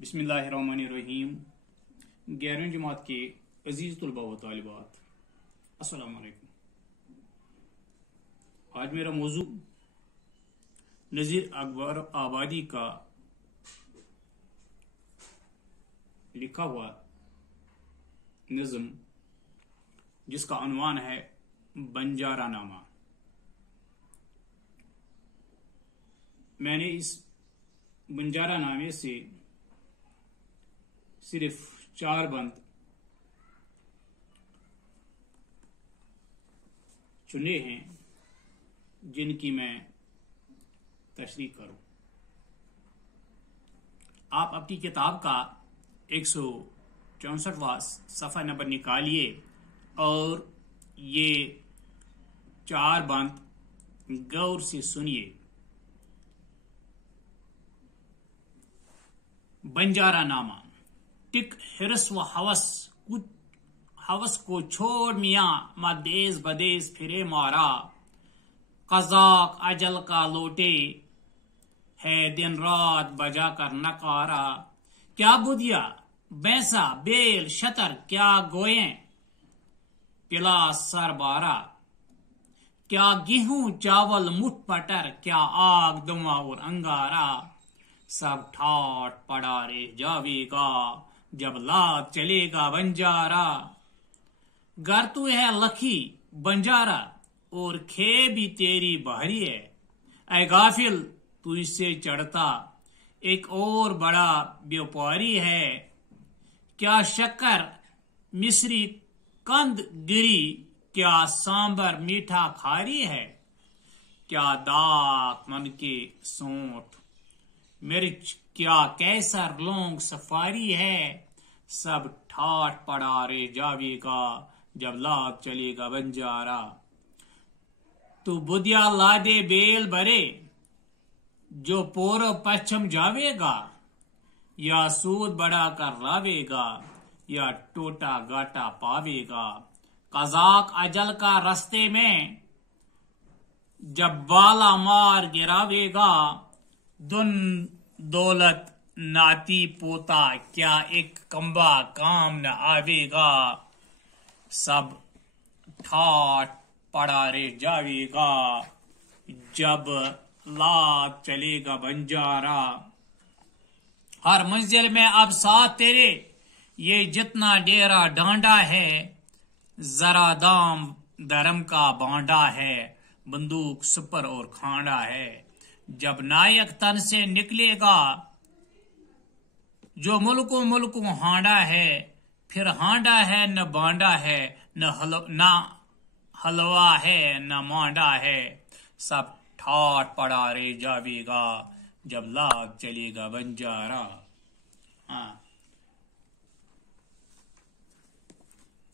बिस्मिल्लाहिर्रहमानिर्रहीम। 11वीं जमात के अजीज तुलबा व तालिबात, अस्सलाम वालेकुम। आज मेरा मौजू नज़ीर अकबर आबादी का लिखा हुआ नज़्म, जिसका अनवान है बंजारा नामा। मैंने इस बंजारा नामे से सिर्फ 4 बंद चुने हैं जिनकी मैं तशरीह करूं। आप अपनी किताब का 164वां सफ़ा नंबर निकालिए और ये 4 बंद गौर से सुनिए। बंजारा नामा। टिक हिरस व हवस को छोड़ मियाँ मदेश बदेश फिरे मारा। कज़ाक अजल का लोटे है दिन रात बजा कर नकारा। क्या बुदिया बैसा बेल शतर क्या गोए पिला सर बारा। क्या गेहूं चावल मुठ मटर क्या आग धुआं और अंगारा। सब ठाट पड़ा रे जावेगा जब लात चलेगा बंजारा। घर तू है लखी बंजारा और खे भी तेरी बहरी है। ऐ गाफिल तू इससे चढ़ता एक और बड़ा व्यापारी है। क्या शक्कर मिश्री कंद गिरी क्या सांबर मीठा खारी है। क्या दाक मन के सौंठ मिर्च क्या कैसर लौंग सफारी है। सब ठाट पड़ा रे जावेगा जब लात चलेगा बंजारा। तू बुदिया ला दे बेल भरे जो पूर्व पश्चिम जावेगा। या सूद बढ़ा कर लावेगा या टोटा गाटा पावेगा। कज़ाक अजल का रास्ते में जब बाला मार गिरावेगा। दुन दौलत नाती पोता क्या एक कंबा काम न आवेगा। सब ठाट पड़ा रे जावेगा जब लात चलेगा बंजारा। हर मंजिल में अब साथ तेरे ये जितना डेरा डांडा है। जरा दाम धर्म का बांडा है बंदूक सुपर और खांडा है। जब नायक तन से निकलेगा जो मुल्को मुल्को हांडा है। फिर हांडा है न बांडा है न हलवा है न मांडा है। सब ठाट पड़ा रे जावेगा जब लात चलेगा बंजारा।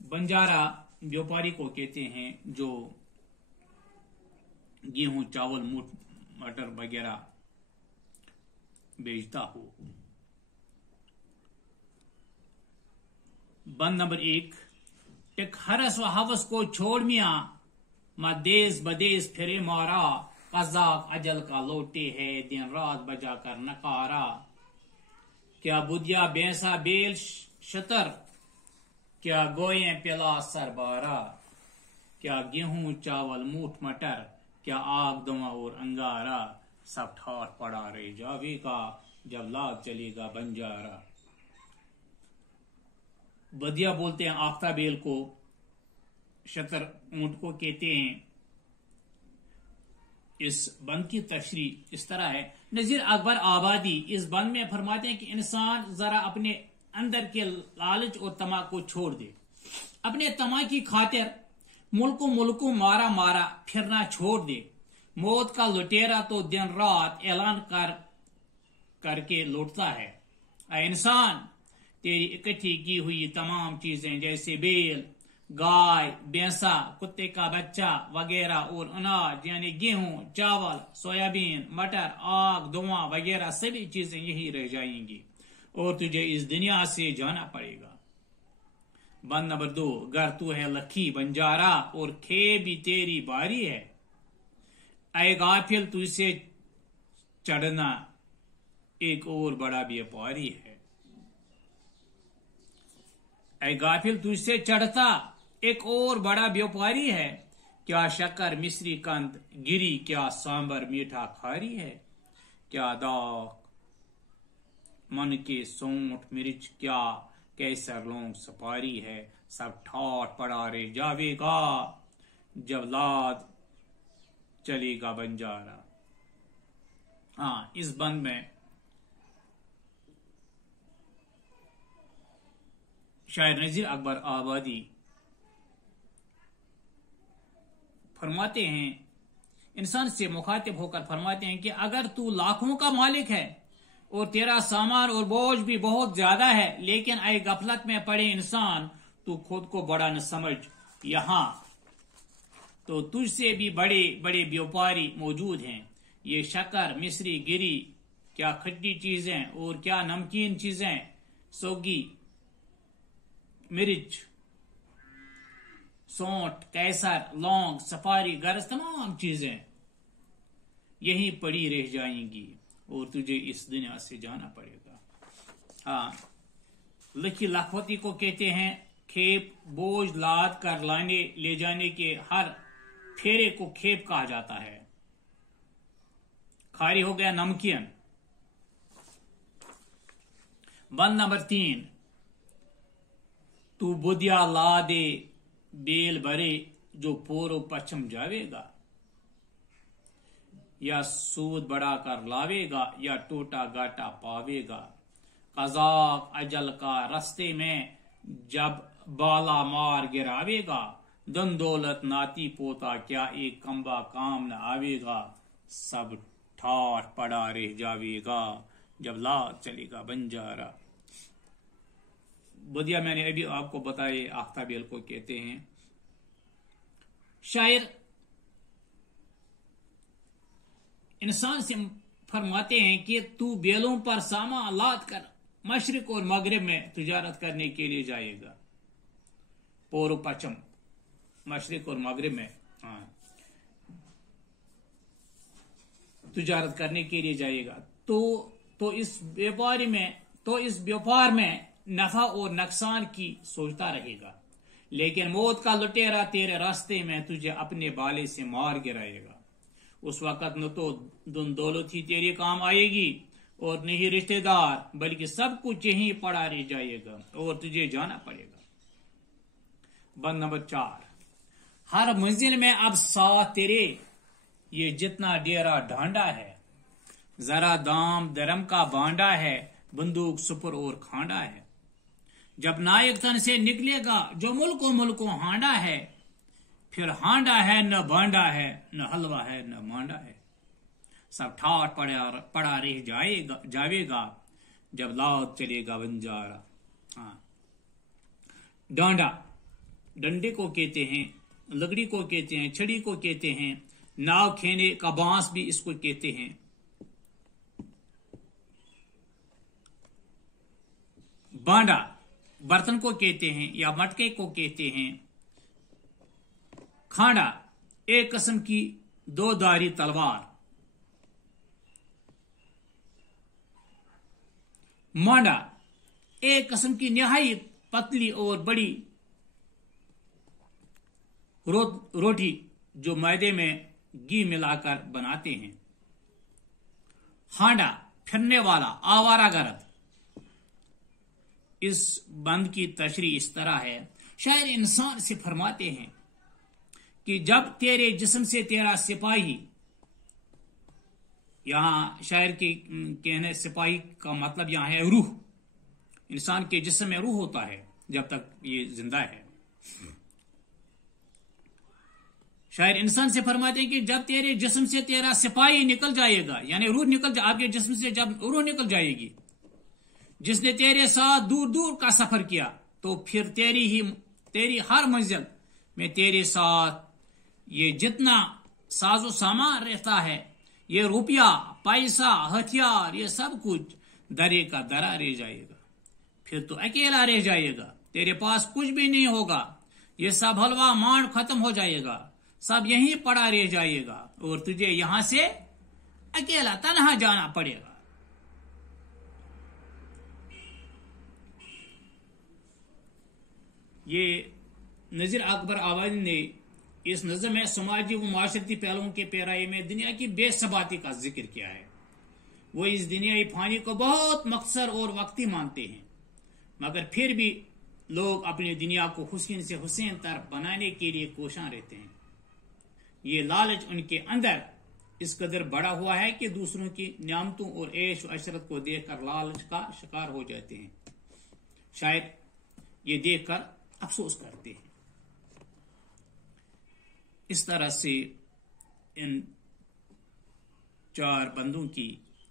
बंजारा व्यापारी को कहते हैं जो गेहूं चावल मुठ मटर वगैरह बेचता हो। बंद नंबर 1। टिक हरस व हवस को छोड़ मियाँ मदेश बदेश फिरे मारा। कज़ाक अजल का लोटे है दिन रात बजा कर नकारा। क्या बुदिया बैसा बेल शतर क्या गोए पिला सरबारा। क्या गेहूं चावल मूठ मटर क्या आग धुआं और अंगारा। सब ठाट पड़ा रे जावेगा जब लात चलेगा बंजारा। बदिया बोलते हैं आफ्ता बेल को, शतर ऊंट को कहते हैं। इस बंद की तशरीह इस तरह है। नज़ीर अकबर आबादी इस बंद में फरमाते हैं कि इंसान जरा अपने अंदर के लालच और तमा को छोड़ दे। अपने तमा की खातिर मुल्को मुल्को मारा मारा फिरना छोड़ दे। मौत का लुटेरा तो दिन रात ऐलान करके लौटता है। ऐ इंसान तेरी इकट्ठी की हुई तमाम चीजें जैसे बेल गाय भैंसा कुत्ते का बच्चा वगैरह और अनाज यानी गेहूं चावल सोयाबीन मटर आग धुआं वगैरह सभी चीजें यही रह जाएंगी और तुझे इस दुनिया से जाना पड़ेगा। बंद नंबर 2। घर तू है लखी बंजारा और खे भी तेरी बारी है। ऐ गाफिल तुझसे चढ़ना एक और बड़ा व्यापारी है। ऐ गाफिल, तुझसे चढ़ता एक और बड़ा व्यापारी है। क्या शक्कर मिश्री कंद गिरी, क्या सांबर मीठा खारी है। क्या दाग मन के सौंठ मिर्च, क्या कैसर लौंग सपारी है। सब ठाट पड़ा रे जावेगा, जब लाद चलेगा बंजारा। हाँ, इस बंद में शायर नजीर अकबर आबादी फरमाते हैं, इंसान से मुखातिब होकर फरमाते हैं कि अगर तू लाखों का मालिक है और तेरा सामान और बोझ भी बहुत ज्यादा है, लेकिन ऐ गफलत में पड़े इंसान, तू खुद को बड़ा न समझ। यहां तो तुझसे भी बड़े बड़े व्यापारी मौजूद हैं। ये शक्कर मिश्री गिरी, क्या खट्टी चीजें और क्या नमकीन चीजें, सोगी मिर्च सौंठ कैसर लौंग सफारी गरज, तमाम चीजें यहीं पड़ी रह जाएंगी और तुझे इस दुनिया से जाना पड़ेगा। हाँ, लखी लखपति को कहते हैं खेप, बोझ लाद कर लाने ले जाने के हर फेरे को खेप कहा जाता है। खारी हो गया नमकीन। बंद नंबर 3, तू बुदिया ला दे बेल भरे, जो पूर्व पश्चिम जावेगा। या सूद बढ़ा कर लावेगा, या टोटा गाटा पावेगा। कजाक अजल का रस्ते में, जब बाला मार गिरावेगा। धन दौलत नाती पोता, क्या एक कंबा काम न आवेगा। सब ठाठ पड़ा रह जावेगा, जब लाद चलेगा बंजारा। बुदिया मैंने अभी आपको बताए आफ्ताबेल को कहते हैं। शायर इंसान से फरमाते हैं कि तू बेलों पर सामा लाद कर मशरिक और मगरिब में तिजारत करने के लिए जाएगा। पूर्व पश्चिम, मशरिक और मगरिब में तिजारत करने के लिए जाएगा। तो इस व्यापार में नफा और नुकसान की सोचता रहेगा, लेकिन मौत का लुटेरा तेरे रास्ते में तुझे अपने बाले से मार गिराएगा। उस वक्त न तो धन दौलत ही तेरे काम आएगी और नहीं रिश्तेदार, बल्कि सब कुछ यहीं पड़ा रह जाएगा और तुझे जाना पड़ेगा। बंद नंबर 4, हर मंजिल में अब साथ तेरे, ये जितना डेरा ढांडा है। जरा दाम दरम का बांडा है, बंदूक सुपर और खांडा है। जब नायक तन से निकलेगा जो मुल्को हांडा है, फिर हांडा है न बांडा है, न हलवा है न मांडा है। सब ठाट पड़ा रह जावेगा, जब लाद चलेगा बंजारा। हाँ, डांडा डंडे को कहते हैं, लकड़ी को कहते हैं, छड़ी को कहते हैं, नाव खेने का बांस भी इसको कहते हैं। बांडा बर्तन को कहते हैं या मटके को कहते हैं। खांडा एक किस्म की दो धारी तलवार। मांडा एक किस्म की निहायत पतली और बड़ी रोटी जो मैदे में घी मिलाकर बनाते हैं। हांडा फिरने वाला आवारागर्द। इस बंद की तशरी इस तरह है, शायर इंसान से फरमाते हैं कि जब तेरे जिस्म से तेरा सिपाही, यहां शायर के कहने सिपाही का मतलब यहां है रूह। इंसान के जिस्म में रूह होता है जब तक ये जिंदा है। शायर इंसान से फरमाते हैं कि जब तेरे जिस्म से तेरा सिपाही निकल जाएगा, यानी रूह निकल आपके जिस्म से जब रूह निकल जाएगी, जिसने तेरे साथ दूर दूर का सफर किया, तो फिर तेरी हर मंजिल में तेरे साथ ये जितना साजो सामान रहता है, ये रुपया पैसा हथियार, ये सब कुछ दरे का दरा रह जाएगा। फिर तो अकेला रह जाएगा, तेरे पास कुछ भी नहीं होगा। ये सब हलवा मांड खत्म हो जाएगा, सब यहीं पड़ा रह जाएगा और तुझे यहां से अकेला तन्हा जाना पड़ेगा। ये नज़ीर अकबर आवाज़ी ने इस नज़म में समाजी व माशरती पहलुओं के पैराए में दुनिया की बेसबाती का जिक्र किया है। वो इस दुनियाई फानी को बहुत मकसर और वक्ती मानते हैं, मगर फिर भी लोग अपनी दुनिया को हुसैन से हुसैन तर बनाने के लिए कोशां रहते हैं। ये लालच उनके अंदर इस कदर बड़ा हुआ है कि दूसरों की नियामतों और ऐश व अशरत को देखकर लालच का शिकार हो जाते हैं। शायद ये देखकर अफसोस करते हैं। इस तरह से इन 4 बंदों की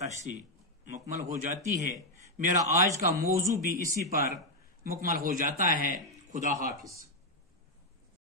तशरीह मुकम्मल हो जाती है। मेरा आज का मौजू भी इसी पर मुकम्मल हो जाता है। खुदा हाफिज।